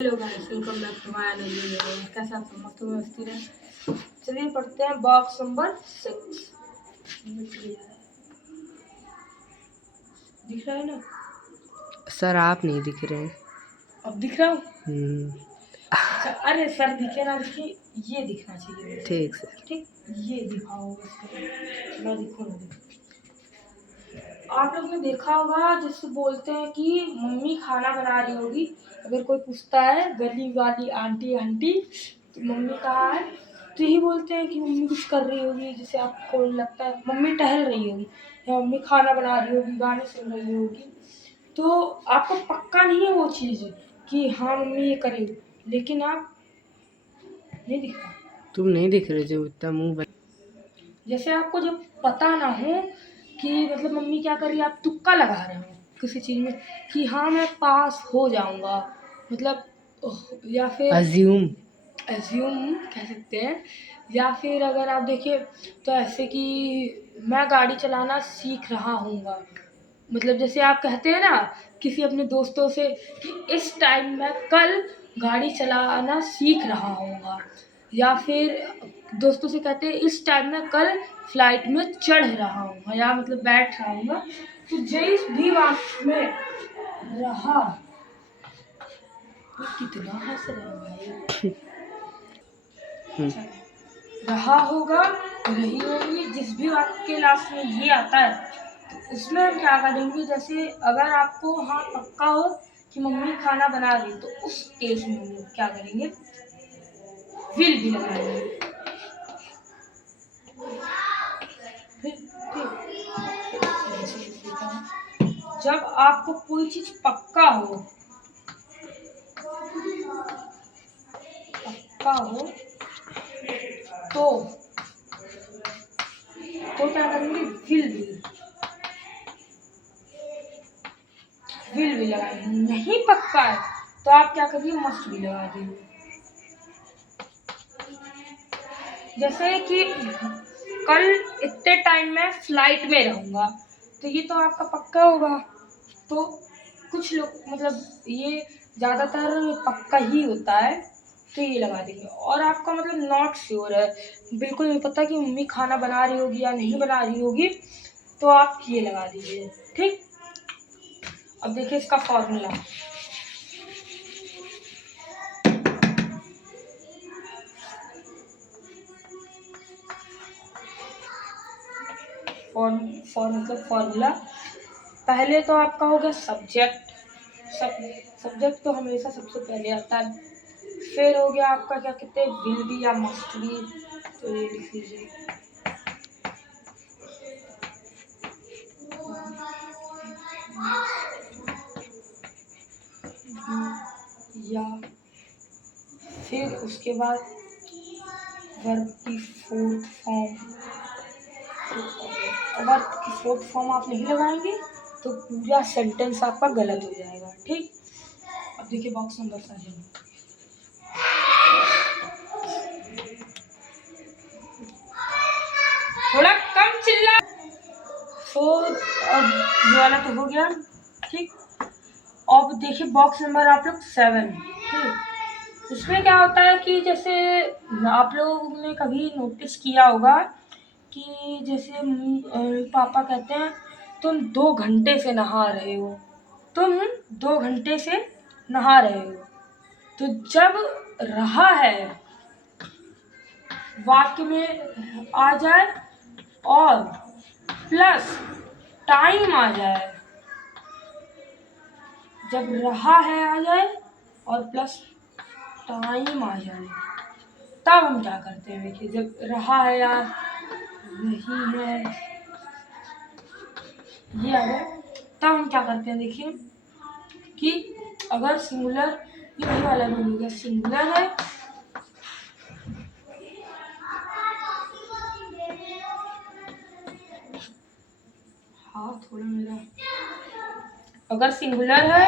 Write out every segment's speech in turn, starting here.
Hello guys, welcome back to my नई video. कैसे आप सब मस्त मस्ती रहे। चलिए पढ़ते हैं बॉक्स नंबर 6। दिख रहा है ना सर? आप नहीं दिख रहे हैं। अब दिख रहा हूँ। अच्छा, अरे सर दिखे ना दिखे, ये दिखना चाहिए। ठीक सर। ठीक, ये दिखाओ ना दिखो ना दिखो। आप लोग ने देखा होगा जिससे बोलते हैं कि मम्मी खाना बना रही होगी। अगर कोई पूछता है गली वाली आंटी आंटी तो मम्मी कहाँ है, तो यही बोलते हैं कि मम्मी कुछ कर रही होगी। जिसे आपको लगता है मम्मी टहल रही होगी या मम्मी खाना बना रही होगी, गाने सुन रही होगी। तो आपको पक्का नहीं है वो चीज़ कि हाँ मम्मी ये करेगी, लेकिन आप नहीं दिखता। तुम नहीं दिख रहे जो इतना मुंह जैसे आपको जब पता ना हो कि मतलब मम्मी क्या कर रही है, आप तुक्का लगा रहे हो किसी चीज़ में कि हाँ मैं पास हो जाऊंगा, मतलब या फिर अज्यूम कह सकते हैं। या फिर अगर आप देखिए तो ऐसे कि मैं गाड़ी चलाना सीख रहा हूँगा, मतलब जैसे आप कहते हैं ना किसी अपने दोस्तों से कि इस टाइम मैं कल गाड़ी चलाना सीख रहा हूँगा, या फिर दोस्तों से कहते हैं इस टाइम मैं कल फ्लाइट में चढ़ रहा हूँ या मतलब बैठ रहा हूँ। तो जिस भी वाक्य में रहा, कितना हंस रहा है भाई। रहा होगा, रही होगी, जिस भी वाक्य के लास्ट में ये आता है तो उसमें हम क्या करेंगे। जैसे अगर आपको हाँ पक्का हो कि मम्मी खाना बना रही तो उस केस में हम लोग क्या करेंगे, विल भी लगाएंगे। जब आपको कोई चीज पक्का हो तो क्या करेंगे, विल भी लगाएंगे। नहीं पक्का है तो आप क्या करिए, मस्ट भी लगा दीजिए। जैसे कि कल इतने टाइम में फ्लाइट में रहूंगा, तो ये तो आपका पक्का होगा। तो कुछ लोग मतलब ये ज़्यादातर पक्का ही होता है तो ये लगा देंगे। और आपका मतलब नॉट श्योर है, बिल्कुल नहीं पता कि मम्मी खाना बना रही होगी या नहीं बना रही होगी, तो आप ये लगा दीजिए। ठीक, अब देखिए इसका फॉर्मूला। मतलब फॉर्मूला, पहले तो आपका हो गया सब्जेक्ट। सब्जेक्ट तो हमेशा सबसे पहले आता है। फिर हो गया आपका क्या कहते हैं, विल भी या मस्ट भी, तो ये लिख लीजिए। या फिर उसके बाद वर्ब की फोर्थ फॉर्म। वर्ब की फोर्थ फॉर्म आप नहीं लगाएंगे तो पूरा सेंटेंस आपका गलत हो जाएगा। ठीक, अब देखिए बॉक्स नंबर 7। थोड़ा कम चिल्ला। तो अब ये वाला तो हो गया। ठीक, अब देखिए बॉक्स नंबर आप लोग 7। ठीक, इसमें क्या होता है कि जैसे आप लोगों ने कभी नोटिस किया होगा कि जैसे पापा कहते हैं तुम 2 घंटे से नहा रहे हो, तुम 2 घंटे से नहा रहे हो। तो जब रहा है वाक्य में आ जाए और प्लस टाइम आ जाए, जब रहा है आ जाए और प्लस टाइम आ जाए, तब हम क्या करते हैं। देखिए जब रहा है या रही है ये आ जाए, तब हम क्या करते हैं। देखिए कि अगर सिंगुलर, ये वही वाला रूल हो गया, सिंगुलर है हाँ थोड़ा मेरा, अगर सिंगुलर है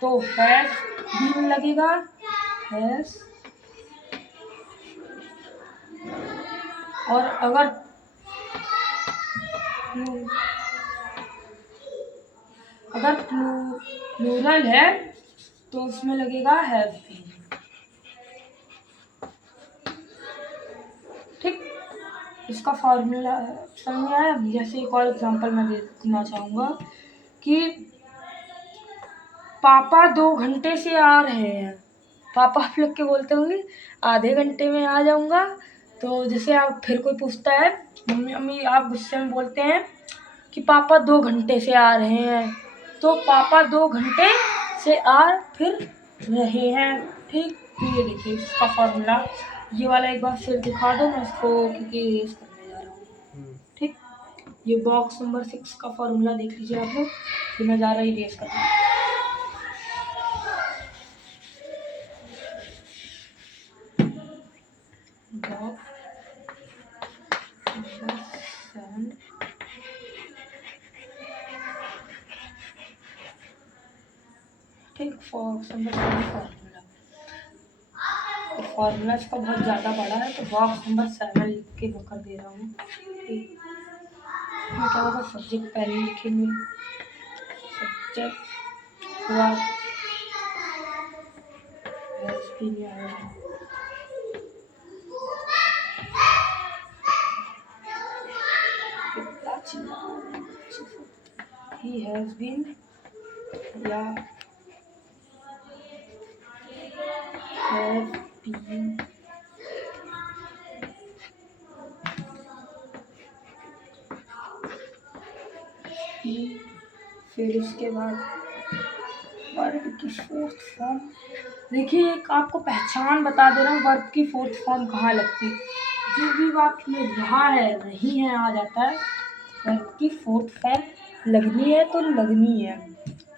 तो हैज बीन लगेगा, हैज। और अगर प्लूरल है तो उसमें लगेगा हैव बीन। ठीक, इसका फॉर्मूला समझ में आया। जैसे एक और एग्जांपल मैं देना चाहूँगा कि पापा 2 घंटे से आ रहे हैं। पापा आप लोग के बोलते होंगे आधे घंटे में आ जाऊँगा। तो जैसे आप फिर कोई पूछता है मम्मी मम्मी, आप गुस्से में बोलते हैं कि पापा 2 घंटे से आ रहे हैं, तो पापा 2 घंटे से आ फिर रहे हैं। ठीक, तो ये देखिए इसका फॉर्मूला। ये वाला एक बार फिर दिखा दो, मैं इसको क्योंकि इरेज करने जा रहा हूँ। ठीक, ये बॉक्स नंबर 6 का फॉर्मूला देख लीजिए आप लोग, फिर मैं जा रहा इरेज करने। बॉक्स नंबर 7, ठीक, बॉक्स नंबर 7 फॉर्मूला। फॉर्मूला इसका बहुत ज़्यादा बड़ा है, तो बॉक्स नंबर 7 लिख के मैं कर दे रहा हूँ। ठीक, इसमें क्या होगा, सब्जेक्ट पहले लिखेंगे, सब्जेक्ट हुआ he has been या have been फिर उसके बाद वर्ब की फोर्थ फॉर्म। देखिए एक आपको पहचान बता दे रहा हूँ, वर्ब की फोर्थ फॉर्म कहाँ लगती है। जो भी वाक्य में रहा है नहीं है आ जाता है, वर्ब की फोर्थ फॉर्म लगनी है तो लगनी है।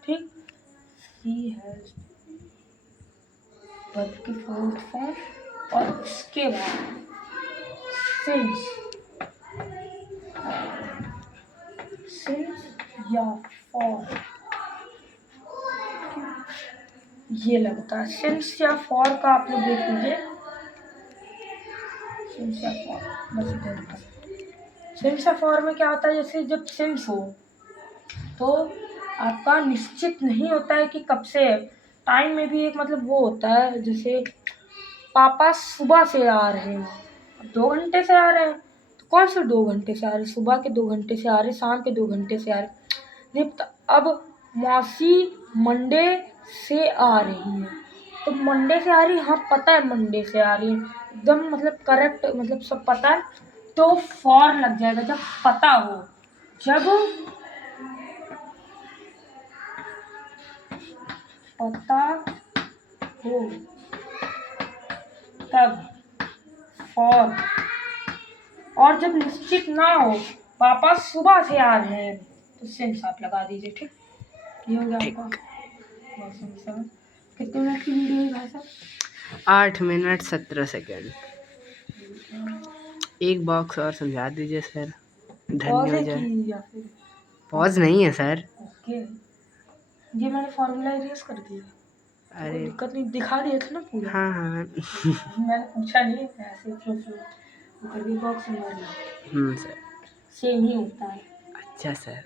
ठीक, he has, वर्ब की फोर्थ फॉर्म, और उसके बाद since या for, ये लगता है since या for का आप लोग देख लीजिए। since या for, बस इधर का since या for में क्या होता है, जैसे जब since हो तो आपका निश्चित नहीं होता है कि कब से है। टाइम में भी एक मतलब वो होता है, जैसे पापा सुबह से आ रहे हैं, 2 घंटे से आ रहे हैं, तो कौन से 2 घंटे से आ रहे हैं, सुबह के 2 घंटे से आ रहे हैं, शाम के 2 घंटे से आ रहे हैं। अब मौसी मंडे से आ रही हैं, तो मंडे से आ रही है, हाँ पता है मंडे से आ रही है, एकदम मतलब करेक्ट, मतलब सब पता है, तो फॉर लग जाएगा जब पता हो। जब पता हो तब फॉर, और जब निश्चित ना हो पापा सुबह से आ रहे हैं तो सिंस आप लगा दीजिए। ठीक, ये हो गया आपका। कितने मिनट की वीडियो है भाई साहब? 8 मिनट 17 सेकेंड। एक बॉक्स और समझा दीजिए सर, धन्य हो जाए। पॉज नहीं है सर। ओके, ये मैंने फॉर्मूला इरेज कर दिया। अरे कोई दिक्कत नहीं, दिखा दिया था ना पूरा। हाँ हाँ मैंने पूछा नहीं ऐसे फ्लो फ्लो करके। बॉक्स नंबर सर, सेम ही होता है। अच्छा सर।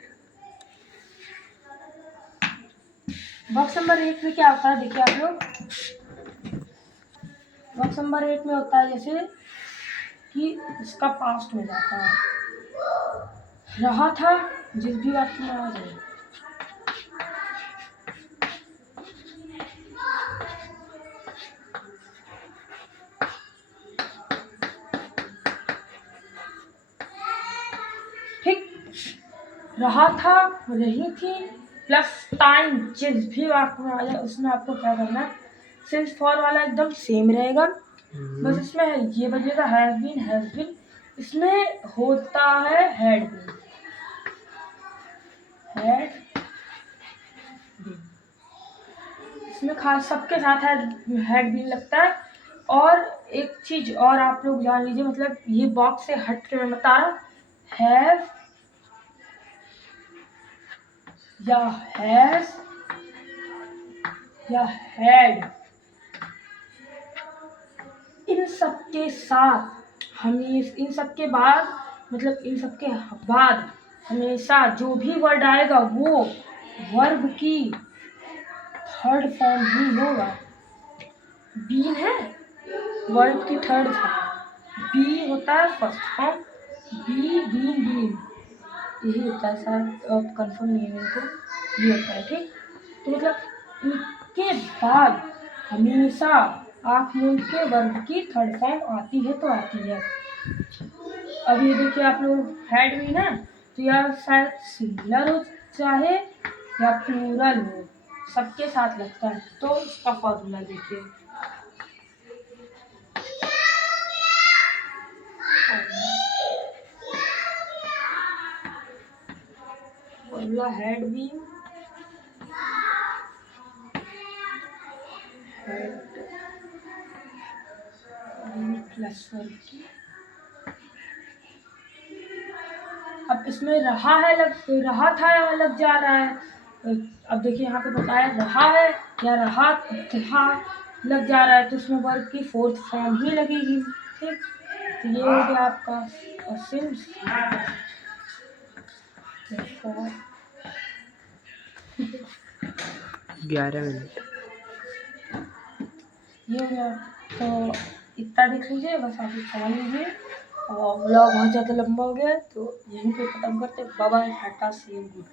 बॉक्स नंबर 8 में क्या होता है, देखिए आप लोग। बॉक्स नंबर 8 में होता है जैसे कि इसका पास्ट में जाता है, रहा था, जिस भी वाक्य में आ जाए। ठीक, रहा था, रही थी, प्लस टाइम, जिस भी वाक्य में आ जाए उसमें आपको क्या करना है, सिंस फॉर वाला एकदम सेम रहेगा, बस इसमें ये बदलेगा हैव बीन, इसमें होता है हैड बीन, इसमें खास सबके साथ हैड बीन लगता है। और एक चीज और आप लोग जान लीजिए, मतलब ये बॉक्स से हट के मैं बता रहा हूँ, हैव या हैज या हैड, इन सबके साथ इन सबके बाद, मतलब इन सबके बाद हमेशा जो भी वर्ड आएगा वो वर्ब की थर्ड फॉर्म ही होगा। बीन है वर्ब की थर्ड फॉर्म, बी होता है first form, be been been यही होता है, शायद अब कंफर्म नहीं है मेरे को, ये होता है ठीक। तो मतलब इसके बाद हमेशा आँख मूंद के वर्ब की थर्ड फॉर्म आती है तो आती है। अब ये देखिए आप लोग हेड में ना, तो या शायद सिंगुलर हो चाहे या प्लूरल हो, सबके साथ लगता है। तो इसका फॉर्मूला देखिए, formula had been, had been plus verb की। अब इसमें रहा है रहा था या लग जा रहा है। अब देखिए यहाँ पे बताया रहा है या रहा था लग जा रहा है, तो इसमें वर्ब की फोर्थ फॉर्म ही लगेगी ठीक। तो ये हो गया आपका सिंस। 11 मिनट। ये हो गया, तो इतना देख लीजिए, बस आप समझ लीजिए। और व्लॉग बहुत ज़्यादा लंबा हो गया है तो यहीं पे ख़त्म करते। Bye bye, tata, see you, good.